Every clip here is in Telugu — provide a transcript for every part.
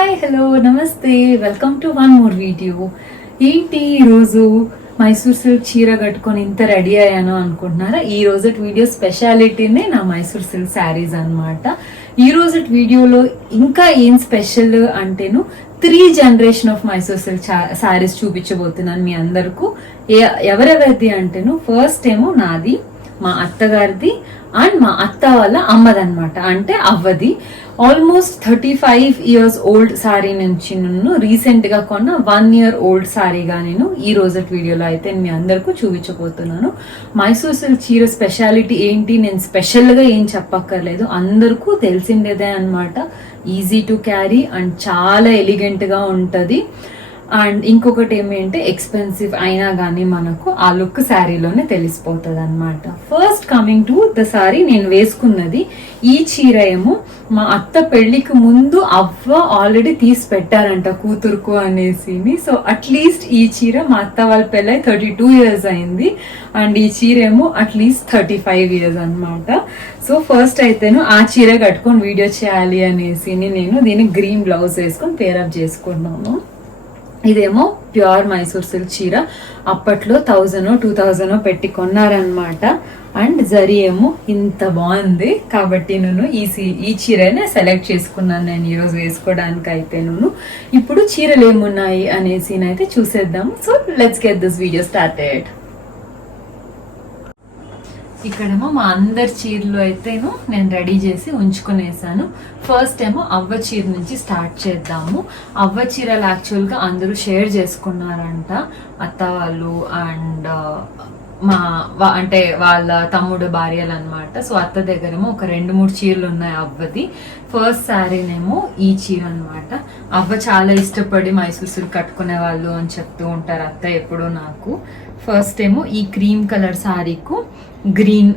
హాయ్ హలో నమస్తే. Welcome to one more video ఏంటి ఈరోజు మైసూర్ సిల్క్ చీర కట్టుకొని ఇంత రెడీ అయ్యాను అనుకుంటున్నారా? ఈ రోజు వీడియో స్పెషాలిటీనే నా మైసూర్ సిల్క్ శారీస్ అన్నమాట. ఈ రోజు వీడియోలో ఇంకా ఏం special అంటేను three generation of Mysore silk saris చూపించబోతున్నాను మీ అందరికీ. ఎవరెవరిది అంటేను ఫస్ట్ ఏమో నాది. మా అత్తగారిది అండ్ మా అత్త వాళ్ళ అమ్మదన్నమాట. అంటే అవ్వది. Almost thirty five years old sari నుంచి నన్ను రీసెంట్గా కొన్న వన్ ఇయర్ ఓల్డ్ సారీగా నేను ఈ రోజు వీడియోలో అయితే మీ అందరికీ చూపించబోతున్నాను. మైసూర్ సిల్క్ చీర స్పెషాలిటీ ఏంటి? నేను స్పెషల్గా ఏం చెప్పక్కర్లేదు. అందరికీ తెలిసిందేదే అన్నమాట. ఈజీ టు క్యారీ అండ్ చాలా ఎలిగెంట్గా ఉంటుంది. అండ్ ఇంకొకటి ఏమంటే ఎక్స్పెన్సివ్ అయినా కానీ మనకు ఆ లుక్ శారీలోనే తెలిసిపోతుంది అనమాట first coming to the sari నేను వేసుకున్నది ఈ చీర ఏమో మా అత్త పెళ్ళికి ముందు అవ్వ ఆల్రెడీ తీసి పెట్టారంట కూతురుకు అనేసి సో అట్లీస్ట్ ఈ చీర మా అత్త వాళ్ళ పెళ్ళై థర్టీ టూ ఇయర్స్ అయింది. అండ్ ఈ చీర ఏమో at least thirty five years అనమాట సో ఫస్ట్ అయితేను ఆ చీర కట్టుకొని వీడియో చేయాలి అనేసి నేను దీన్ని గ్రీన్ బ్లౌజ్ వేసుకొని పేరప్ చేసుకున్నాను. ఇదేమో ప్యూర్ మైసూర్ సిల్క్ చీర. అప్పట్లో థౌజండ్ టూ థౌజండ్ పెట్టి కొన్నారనమాట అండ్ జరీ ఏమో ఇంత బాగుంది. కాబట్టి నేను ఈ ఈ చీరనే సెలెక్ట్ చేసుకున్నాను నేను ఈరోజు వేసుకోవడానికి అయితే నేను. ఇప్పుడు చీరలు ఏమున్నాయి అనేసి అయితే చూసేద్దాము. So let's get this video started ఇక్కడేమో మా అందరి చీరలు అయితేను నేను రెడీ చేసి ఉంచుకునేసాను. ఫస్ట్ ఏమో అవ్వ చీర నుంచి స్టార్ట్ చేద్దాము. అవ్వ చీరలు యాక్చువల్గా అందరూ షేర్ చేసుకున్నారంట. అత్త వాళ్ళు అండ్ మా వా- అంటే వాళ్ళ తమ్ముడు భార్యలు అనమాట సో అత్త దగ్గరేమో ఒక రెండు మూడు చీరలు ఉన్నాయి అవ్వది. ఫస్ట్ శారీనేమో ఈ చీర అనమాట అవ్వ చాలా ఇష్టపడి మైసూర్ సిల్క్ కట్టుకునే వాళ్ళు అని చెప్తూ ఉంటారు అత్త ఎప్పుడూ నాకు. ఫస్ట్ ఏమో ఈ క్రీమ్ కలర్ శారీకు గ్రీన్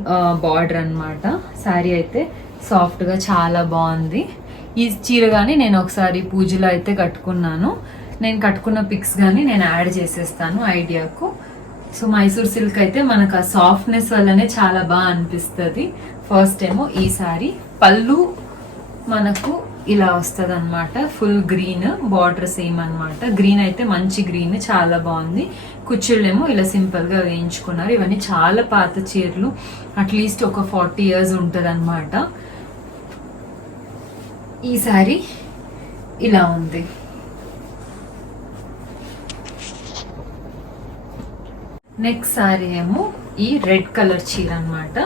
బార్డర్ అన్నమాట. శారీ అయితే సాఫ్ట్గా చాలా బాగుంది. ఈ చీర కానీ నేను ఒకసారి పూజలో అయితే కట్టుకున్నాను. నేను కట్టుకున్న పిక్స్ కానీ నేను యాడ్ చేసేస్తాను ఐడియాకు. సో మైసూర్ సిల్క్ అయితే మనకు ఆ సాఫ్ట్నెస్ వల్లనే చాలా బాగా అనిపిస్తుంది. ఫస్ట్ ఏమో ఈ సారీ. పళ్ళు మనకు ఇలా వస్తుంది అనమాట ఫుల్ గ్రీన్ బార్డర్ సేమ్ అన్నమాట. గ్రీన్ అయితే మంచి గ్రీన్ చాలా బాగుంది. కుచ్చుళ్ళేమో ఇలా సింపుల్గా వేయించుకున్నారు. ఇవన్నీ చాలా పాత చీరలు. అట్లీస్ట్ ఒక ఫార్టీ ఇయర్స్ ఉంటుంది అనమాట ఈ సారీ ఇలా ఉంది. నెక్స్ట్ శారీ ఏమో ఈ రెడ్ కలర్ చీర అన్నమాట.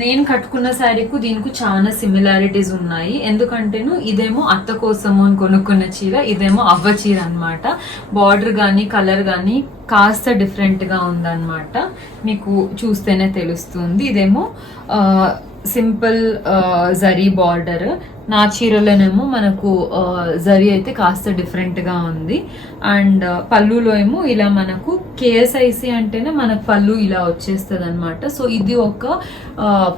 నేను కట్టుకున్న శారీకు దీనికి చాలా సిమిలారిటీస్ ఉన్నాయి. ఎందుకంటేను ఇదేమో అత్త కోసము అని కొనుక్కున్న చీర ఇదేమో అవ్వ చీర అనమాట బార్డర్ కానీ కలర్ కానీ కాస్త డిఫరెంట్గా ఉందన్నమాట. మీకు చూస్తేనే తెలుస్తుంది. ఇదేమో సింపుల్ జరీ బార్డర్ నా చీరలోనేమో మనకు జరి అయితే కాస్త డిఫరెంట్గా ఉంది. అండ్ పళ్ళులో ఏమో ఇలా మనకు కేఎస్ఐసి అంటేనే మనకు పళ్ళు ఇలా వచ్చేస్తుంది అనమాట సో ఇది ఒక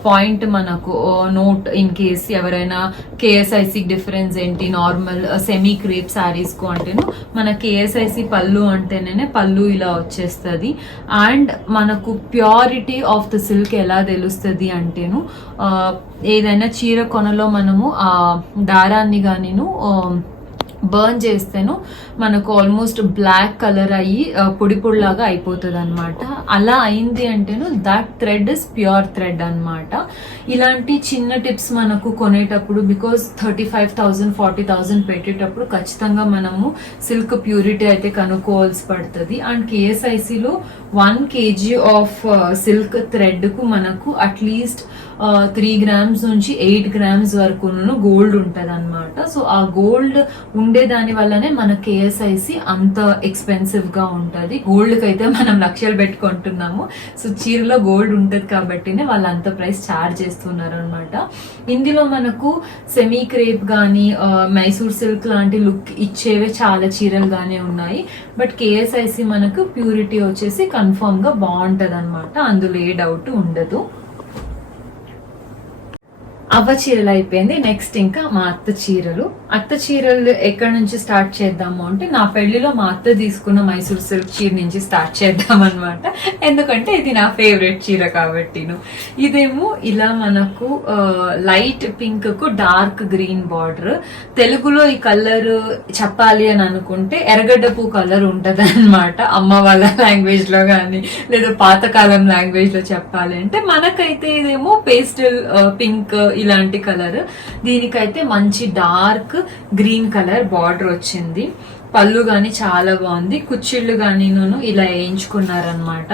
పాయింట్ మనకు నోట్ ఇన్ కేస్ ఎవరైనా కేఎస్ఐసి డిఫరెన్స్ ఏంటి నార్మల్ సెమీ క్రేప్ శారీస్కు అంటేను మన కేఎస్ఐసి పళ్ళు అంటేనే పళ్ళు ఇలా వచ్చేస్తుంది. అండ్ మనకు ప్యూరిటీ ఆఫ్ ద సిల్క్ ఎలా తెలుస్తుంది అంటేను ఏదైనా చీర కొనలో మనము ఆ దారాన్ని కానీను బర్న్ చేస్తేను మనకు ఆల్మోస్ట్ బ్లాక్ కలర్ అయ్యి పొడి పొడిలాగా అయిపోతుంది అనమాట అలా అయింది అంటేను that thread is pure thread అనమాట ఇలాంటి చిన్న టిప్స్ మనకు కొనేటప్పుడు because thirty five thousand forty thousand పెట్టేటప్పుడు ఖచ్చితంగా మనము సిల్క్ ప్యూరిటీ అయితే కనుక్కోవాల్సి పడుతుంది. అండ్ కేఎస్ఐసిలో వన్ కేజీ ఆఫ్ సిల్క్ థ్రెడ్కు మనకు అట్లీస్ట్ త్రీ గ్రామ్స్ నుంచి ఎయిట్ గ్రామ్స్ వరకు గోల్డ్ ఉంటుంది అనమాట సో ఆ గోల్డ్ ఉండే దాని వల్లనే మన కేఎస్ఐసి అంత ఎక్స్పెన్సివ్గా ఉంటుంది. గోల్డ్కి అయితే మనం లక్షలు పెట్టుకుంటున్నాము. సో చీరలో గోల్డ్ ఉంటుంది కాబట్టినే వాళ్ళు అంత ప్రైస్ చార్జ్ చేస్తున్నారు అనమాట ఇందులో మనకు సెమీ క్రేప్ కానీ మైసూర్ సిల్క్ లాంటి లుక్ ఇచ్చేవే చాలా చీరలు గానే ఉన్నాయి. బట్ కేఎస్ఐసి మనకు ప్యూరిటీ వచ్చేసి కన్ఫామ్గా బాగుంటది అనమాట అందులో ఏ డౌట్ ఉండదు. అవ్వ చీరలు అయిపోయింది. నెక్స్ట్ ఇంకా మా అత్త చీరలు. అత్త చీరలు ఎక్కడి నుంచి స్టార్ట్ చేద్దాము అంటే నా పెళ్ళిలో మా అత్త తీసుకున్న మైసూర్ సిల్క్ చీర నుంచి స్టార్ట్ చేద్దాం అనమాట ఎందుకంటే ఇది నా ఫేవరెట్ చీర కాబట్టి ఇదేమో ఇలా మనకు లైట్ పింక్కు డార్క్ గ్రీన్ బార్డర్ తెలుగులో ఈ కలర్ చెప్పాలి అని అనుకుంటే ఎర్రగడ్డపు కలర్ ఉంటది అనమాట అమ్మ వాళ్ళ లాంగ్వేజ్లో కానీ లేదా పాతకాలం లాంగ్వేజ్లో చెప్పాలి అంటే మనకైతే ఇదేమో పేస్టల్ పింక్ ఇలాంటి కలర్. దీనికైతే మంచి డార్క్ గ్రీన్ కలర్ బార్డర్ వచ్చింది. పళ్ళు కానీ చాలా బాగుంది. కుచ్చిళ్ళు కానీ నూను ఇలా వేయించుకున్నారనమాట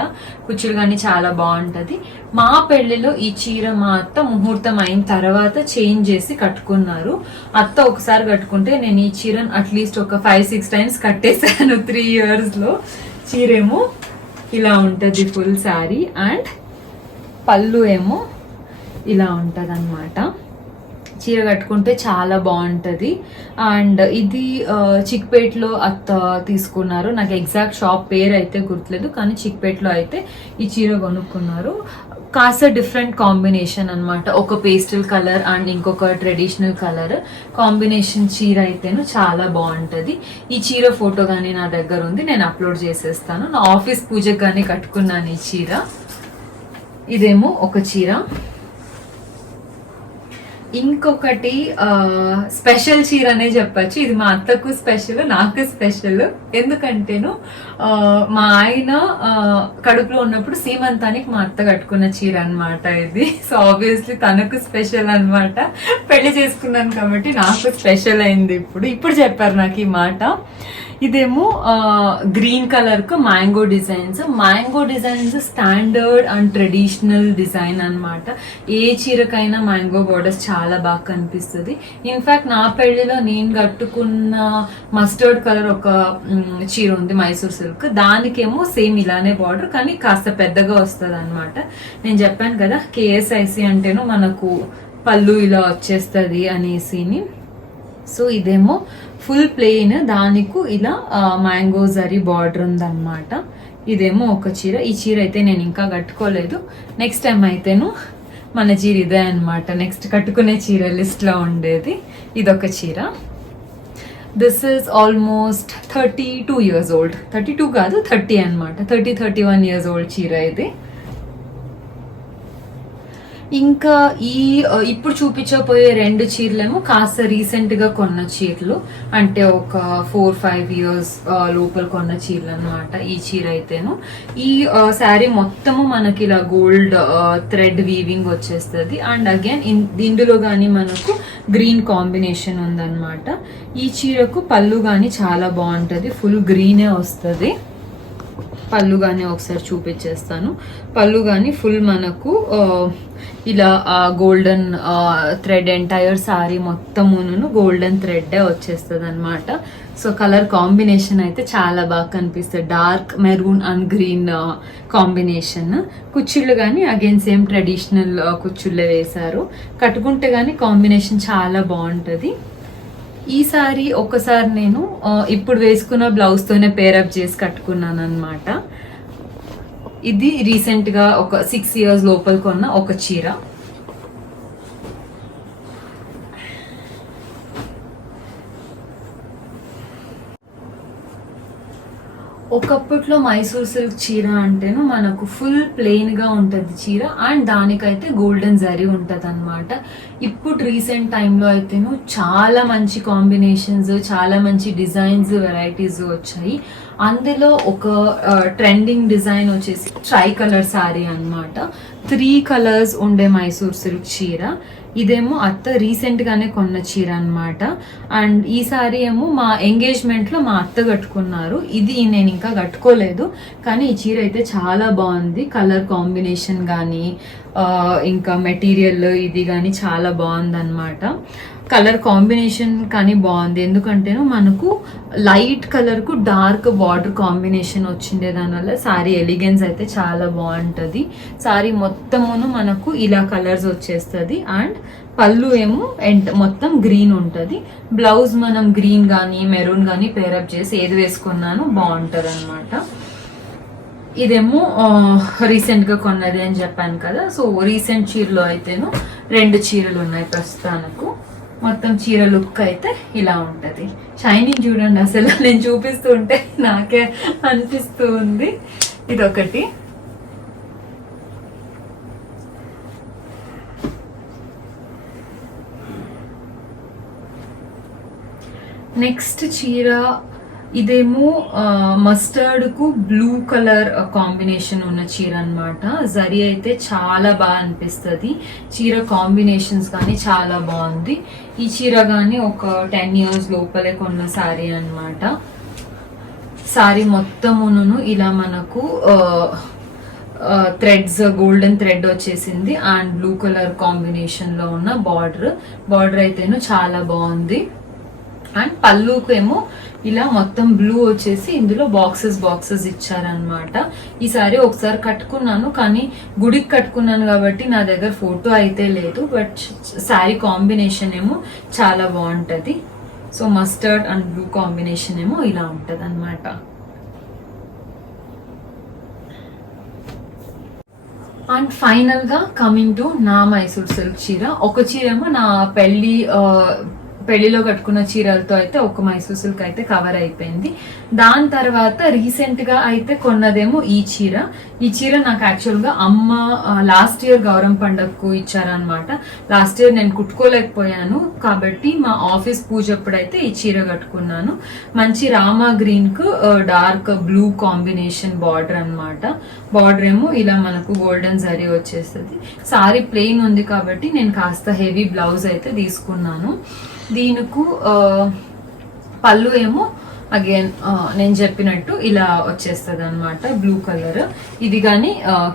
కుచ్చిళ్ళు కానీ చాలా బాగుంటుంది. మా పెళ్ళిలో ఈ చీర మా అత్త ముహూర్తం అయిన తర్వాత చేంజ్ చేసి కట్టుకున్నారు. అత్త ఒకసారి కట్టుకుంటే నేను ఈ చీరను అట్లీస్ట్ ఒక ఫైవ్ సిక్స్ టైమ్స్ కట్టేశాను త్రీ ఇయర్స్లో చీరేమో ఇలా ఉంటుంది ఫుల్ శారీ. అండ్ పళ్ళు ఏమో ఇలా ఉంటది చీర కట్టుకుంటే చాలా బాగుంటుంది. అండ్ ఇది చిక్పేట్లో అత్త తీసుకున్నారు. నాకు ఎగ్జాక్ట్ షాప్ పేరు అయితే గుర్తులేదు కానీ చిక్పేట్లో అయితే ఈ చీర కొనుక్కున్నారు. కాస్త డిఫరెంట్ కాంబినేషన్ అన్నమాట. ఒక పేస్టల్ కలర్ అండ్ ఇంకొక ట్రెడిషనల్ కలర్. కాంబినేషన్ చీర అయితేను చాలా బాగుంటుంది. ఈ చీర ఫోటో కానీ నా దగ్గర ఉంది నేను అప్లోడ్ చేసేస్తాను. నా ఆఫీస్ పూజకు కానీ కట్టుకున్నాను ఈ చీర. ఇదేమో ఒక చీర. ఇంకొకటి స్పెషల్ చీర అనే చెప్పచ్చు. ఇది మా అత్తకు స్పెషల్ నాకు స్పెషల్. ఎందుకంటేను మా ఆయన కడుపులో ఉన్నప్పుడు సీమంతానికి మా అత్త కట్టుకున్న చీర అన్నమాట ఇది. సో ఆబ్వియస్లీ తనకు స్పెషల్ అన్నమాట. పెళ్ళి చేసుకున్నాను కాబట్టి నాకు స్పెషల్ అయింది ఇప్పుడు. ఇప్పుడు చెప్పారు నాకు ఈ మాట. ఇదేమో green కలర్కు mango designs mango designs standard and traditional design అన్నమాట. ఏ చీరకైనా మ్యాంగో బార్డర్స్ చాలా బాగా కనిపిస్తుంది. ఇన్ఫాక్ట్ నా పెళ్ళిలో నేను కట్టుకున్న మస్టర్డ్ కలర్ ఒక చీర ఉంది మైసూర్ సిల్క్ దానికేమో సేమ్ ఇలానే బార్డర్ కానీ కాస్త పెద్దగా వస్తుంది అనమాట నేను చెప్పాను కదా కేఎస్ఐసి అంటేను మనకు పళ్ళు ఇలా వచ్చేస్తుంది అనేసిని సో ఇదేమో ఫుల్ ప్లెయిన్ దానికి ఇలా మ్యాంగో జరీ బార్డర్ ఉందన్నమాట. ఇదేమో ఒక చీర. ఈ చీర అయితే నేను ఇంకా కట్టుకోలేదు. నెక్స్ట్ టైం అయితేను మన చీర ఇదే అన్నమాట. నెక్స్ట్ కట్టుకునే చీర లిస్ట్లో ఉండేది. ఇదొక చీర. This is almost thirty two years old thirty two కాదు థర్టీ అనమాట thirty thirty one years old చీర ఇది. ఇంకా ఈ ఇప్పుడు చూపించబోయే రెండు చీరలేమో కాస్త రీసెంట్గా కొన్న చీరలు అంటే ఒక ఫోర్ ఫైవ్ ఇయర్స్ లోపల కొన్న చీరలు అనమాట ఈ చీర అయితేను. ఈ శారీ మొత్తము మనకి ఇలా గోల్డ్ థ్రెడ్ వీవింగ్ వచ్చేస్తుంది. అండ్ అగైన్ ఇందులో కానీ మనకు గ్రీన్ కాంబినేషన్ ఉందన్నమాట. ఈ చీరకు పళ్ళు కానీ చాలా బాగుంటుంది. ఫుల్ గ్రీనే వస్తుంది. పళ్ళు కానీ ఒకసారి చూపించేస్తాను. పళ్ళు కానీ ఫుల్ మనకు ఇలా గోల్డెన్ థ్రెడ్ ఎంటైర్ సారీ మొత్తమును గోల్డెన్ థ్రెడ్డే వచ్చేస్తుంది అనమాట సో కలర్ కాంబినేషన్ అయితే చాలా బాగా కనిపిస్తుంది. Dark maroon and green combination కుచ్చిళ్ళు కానీ అగైన్ సేమ్ ట్రెడిషనల్ కుచ్చిళ్ళే వేశారు. కట్టుకుంటే కానీ కాంబినేషన్ చాలా బాగుంటుంది. ఈసారి ఒకసారి నేను ఇప్పుడు వేసుకున్న బ్లౌజ్తోనే పేరప్ చేసి కట్టుకున్నాను అనమాట ఇది రీసెంట్గా ఒక సిక్స్ ఇయర్స్ లోపల కొన్న ఒక చీర. ఒకప్పట్లో మైసూర్ సిల్క్ చీర అంటేను మనకు ఫుల్ ప్లెయిన్గా చీర అండ్ దానికైతే గోల్డెన్ జరీ ఉంటుంది అనమాట ఇప్పుడు రీసెంట్ టైంలో అయితేను చాలా మంచి కాంబినేషన్స్ చాలా మంచి డిజైన్స్ వెరైటీస్ వచ్చాయి. అందులో ఒక ట్రెండింగ్ డిజైన్ వచ్చేసి ట్రై కలర్ శారీ అన్నమాట. త్రీ కలర్స్ ఉండే మైసూర్ సిల్క్ చీర. ఇదేమో అత్త రీసెంట్గానే కొన్న చీర అనమాట అండ్ ఈ సారీ ఏమో మా ఎంగేజ్మెంట్లో మా అత్త కట్టుకున్నారు. ఇది నేను ఇంకా కట్టుకోలేదు. కానీ ఈ చీర అయితే చాలా బాగుంది. కలర్ కాంబినేషన్ కానీ ఇంకా మెటీరియల్ ఇది కానీ చాలా బాగుంది కలర్ కాంబినేషన్ కానీ బాగుంది. ఎందుకంటేను మనకు లైట్ కలర్కు డార్క్ బార్డర్ కాంబినేషన్ వచ్చిండే దానివల్ల సారీ ఎలిగెన్స్ అయితే చాలా బాగుంటుంది. సారీ మొత్తమును మనకు ఇలా కలర్స్ వచ్చేస్తుంది. అండ్ పళ్ళు ఏమో ఎంట మొత్తం గ్రీన్ ఉంటుంది. బ్లౌజ్ మనం గ్రీన్ కానీ మెరూన్ కానీ పేరప్ చేసి ఏది వేసుకున్నాను బాగుంటుంది అనమాట ఇదేమో రీసెంట్గా కొన్నది అని చెప్పాను కదా. సో రీసెంట్ చీరలో అయితేను రెండు చీరలు ఉన్నాయి ప్రస్తుతానికి. మొత్తం చీర లుక్ అయితే ఇలా ఉంటుంది. షైనింగ్ చూడండి అసలు నేను చూపిస్తూ ఉంటే నాకే అనిపిస్తూ ఉంది. ఇదొకటి. నెక్స్ట్ చీర ఇదేమో మస్టర్డ్కు బ్లూ కలర్ కాంబినేషన్ ఉన్న చీర అనమాట జరి అయితే చాలా బాగా అనిపిస్తుంది. చీర కాంబినేషన్స్ కానీ చాలా బాగుంది. ఈ చీర కానీ ఒక టెన్ ఇయర్స్ లోపలే కొన్న శారీ అన్నమాట. శారీ మొత్తమును ఇలా మనకు థ్రెడ్స్ గోల్డెన్ థ్రెడ్ వచ్చేసింది. అండ్ బ్లూ కలర్ కాంబినేషన్లో ఉన్న బార్డర్. బార్డర్ అయితేను చాలా బాగుంది. అండ్ పళ్ళుకు ఏమో ఇలా మొత్తం బ్లూ వచ్చేసి ఇందులో బాక్సెస్ బాక్సెస్ ఇచ్చారనమాట ఈసారి ఒకసారి కట్టుకున్నాను కానీ గుడికి కట్టుకున్నాను కాబట్టి నా దగ్గర ఫోటో అయితే లేదు. బట్ శారీ కాంబినేషన్ ఏమో చాలా బాగుంటుంది. So mustard and blue combination ఏమో ఇలా ఉంటుంది అనమాట అండ్ ఫైనల్గా కమింగ్ టు నా మైసూర్ సిల్క్ చీర. ఒక చీర ఏమో నా పెళ్ళి uh, పెళ్ళిలో కట్టుకున్న చీరలతో అయితే ఒక మైసూర్ సిల్క్ అయితే కవర్ అయిపోయింది. దాని తర్వాత రీసెంట్గా అయితే కొన్నదేమో ఈ చీర. ఈ చీర నాకు యాక్చువల్గా అమ్మ లాస్ట్ ఇయర్ గౌరవం పండగకు ఇచ్చారనమాట లాస్ట్ ఇయర్ నేను కుట్టుకోలేకపోయాను కాబట్టి మా ఆఫీస్ పూజ అప్పుడైతే ఈ చీర కట్టుకున్నాను. మంచి రామా గ్రీన్కు డార్క్ బ్లూ కాంబినేషన్ బార్డర్ అన్నమాట. బార్డర్ ఏమో ఇలా మనకు గోల్డెన్ జరీ వచ్చేస్తుంది. సారీ ప్లెయిన్ ఉంది కాబట్టి నేను కాస్త హెవీ బ్లౌజ్ అయితే తీసుకున్నాను. దీనికి పళ్ళు ఏమో అగైన్ నేను చెప్పినట్టు ఇలా వచ్చేస్తుంది అనమాట బ్లూ కలర్ ఇది కానీ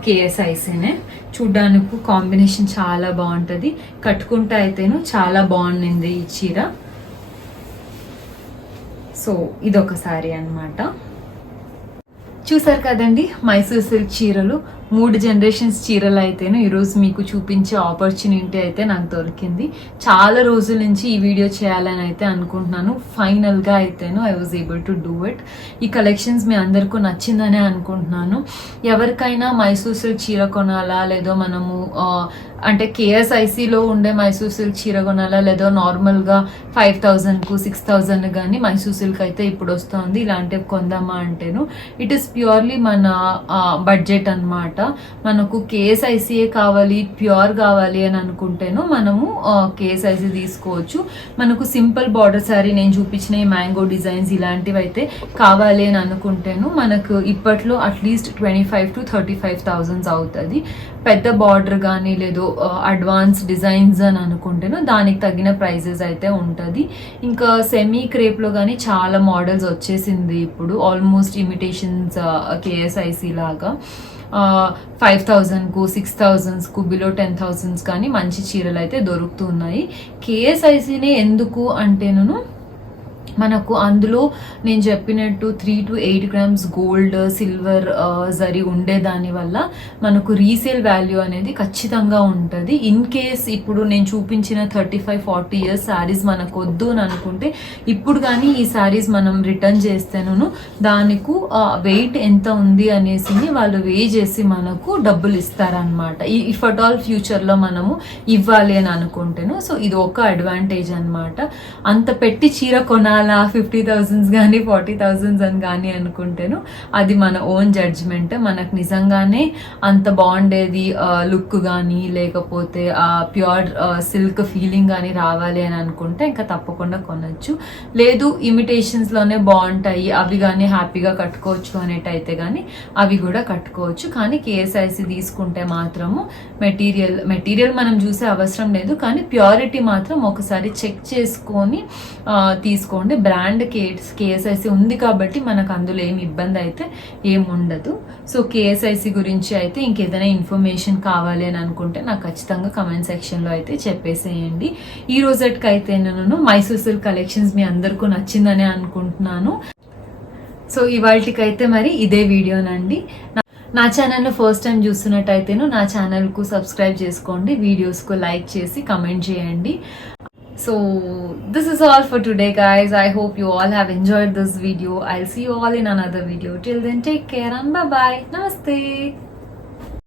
కేఎస్ఐసీనే చూడ్డానికి కాంబినేషన్ చాలా బాగుంటుంది. కట్టుకుంటే అయితేను చాలా బాగుండింది ఈ చీర. సో ఇదొక సారీ అనమాట చూసారు కదండి మైసూర్ సిల్క్ చీరలు. మూడు జనరేషన్స్ చీరలు అయితేను ఈరోజు మీకు చూపించే ఆపర్చునిటీ అయితే నాకు దొరికింది. చాలా రోజుల నుంచి ఈ వీడియో చేయాలని అయితే అనుకుంటున్నాను. ఫైనల్గా అయితేను I was able to do it ఈ కలెక్షన్స్ మీ అందరికీ నచ్చిందనే అనుకుంటున్నాను. ఎవరికైనా మైసూర్ సిల్క్ చీర కొనాలా? లేదో మనము అంటే కేఎస్ఐసిలో ఉండే మైసూర్ సిల్క్ చీర కొనాలా? లేదో నార్మల్గా ఫైవ్ థౌజండ్కు సిక్స్ థౌజండ్ కానీ మైసూర్ సిల్క్ అయితే ఇప్పుడు వస్తుంది. ఇలాంటివి కొందామా అంటేను. ఇట్ ఈస్ ప్యూర్లీ మన బడ్జెట్ అన్నమాట. మనకు కేఎస్ఐసిఏ కావాలి ప్యూర్ కావాలి అని అనుకుంటేను మనము కేఎస్ఐసి తీసుకోవచ్చు. మనకు సింపుల్ బార్డర్ సారీ నేను చూపించిన ఈ మ్యాంగో డిజైన్స్ ఇలాంటివి అయితే కావాలి అని అనుకుంటేను. మనకు ఇప్పట్లో at least twenty five to thirty five thousands అవుతుంది. పెద్ద బార్డర్ కానీ లేదో అడ్వాన్స్ డిజైన్స్ అని అనుకుంటేను దానికి తగిన ప్రైజెస్ అయితే ఉంటుంది. ఇంకా సెమీ క్రేప్లో కానీ చాలా మోడల్స్ వచ్చేసింది ఇప్పుడు. ఆల్మోస్ట్ ఇమిటేషన్స్ కేఎస్ఐసి లాగా. ఫైవ్ థౌజండ్కు సిక్స్ థౌజండ్స్కు బిలో టెన్ థౌజండ్స్ కానీ మంచి చీరలు అయితే దొరుకుతున్నాయి. కేఎస్ఐసినే ఎందుకు అంటేను మనకు అందులో నేను చెప్పినట్టు three to eight grams gold silver zari ఉండే దానివల్ల మనకు రీసేల్ వాల్యూ అనేది ఖచ్చితంగా ఉంటుంది. ఇన్ కేస్ ఇప్పుడు నేను చూపించిన thirty five forty years saris మనకు వద్దు అని అనుకుంటే ఇప్పుడు కానీ ఈ శారీస్ మనం రిటర్న్ చేస్తేను దానికి వెయిట్ uh, ఎంత ఉంది అనేసి వాళ్ళు వే చేసి మనకు డబ్బులు ఇస్తారనమాట ఇఫ్ అట్ ఆల్ ఫ్యూచర్లో మనము ఇవ్వాలి అని అనుకుంటేను. సో ఇది ఒక అడ్వాంటేజ్ అనమాట అంత పెట్టి చీర కొనాలి అలా ఫిఫ్టీ థౌజండ్స్ కానీ ఫార్టీ థౌజండ్స్ అని కానీ అనుకుంటేను అది మన ఓన్ జడ్జ్మెంట్. మనకు నిజంగానే అంత బాగుండేది లుక్ కానీ లేకపోతే ఆ ప్యూర్ సిల్క్ ఫీలింగ్ కానీ రావాలి అని అనుకుంటే ఇంకా తప్పకుండా కొనొచ్చు. లేదు ఇమిటేషన్స్లోనే బాగుంటాయి అవి కానీ హ్యాపీగా కట్టుకోవచ్చు అనేటైతే కానీ అవి కూడా కట్టుకోవచ్చు. కానీ కేఎస్ఐసి తీసుకుంటే మాత్రము మెటీరియల్ మెటీరియల్ మనం చూసే అవసరం లేదు. కానీ ప్యూరిటీ మాత్రం ఒకసారి చెక్ చేసుకొని తీసుకోండి. తీసుకోండి బ్రాండ్ కేట్స్ కేఎస్ఐసి ఉంది కాబట్టి మనకు అందులో ఏమి ఇబ్బంది అయితే ఏమి ఉండదు. సో కేఎస్ఐసి గురించి అయితే ఇంకేదైనా ఇన్ఫర్మేషన్ కావాలి అని అనుకుంటే నాకు ఖచ్చితంగా కమెంట్ సెక్షన్లో అయితే చెప్పేసేయండి. ఈ రోజుకి అయితే నేను మైసూర్ సిల్క్ కలెక్షన్స్ మీ అందరికీ నచ్చిందని అనుకుంటున్నాను. సో ఇవాళకైతే మరి ఇదే వీడియోనండి. నా- నా ఛానల్ను ఫస్ట్ టైం చూస్తున్నట్టయితేను నా ఛానల్కు సబ్స్క్రైబ్ చేసుకోండి. వీడియోస్కు లైక్ చేసి కమెంట్ చేయండి. so this is all for today guys. I hope you all have enjoyed this video. I'll see you all in another video. Till then take care and bye bye namaste.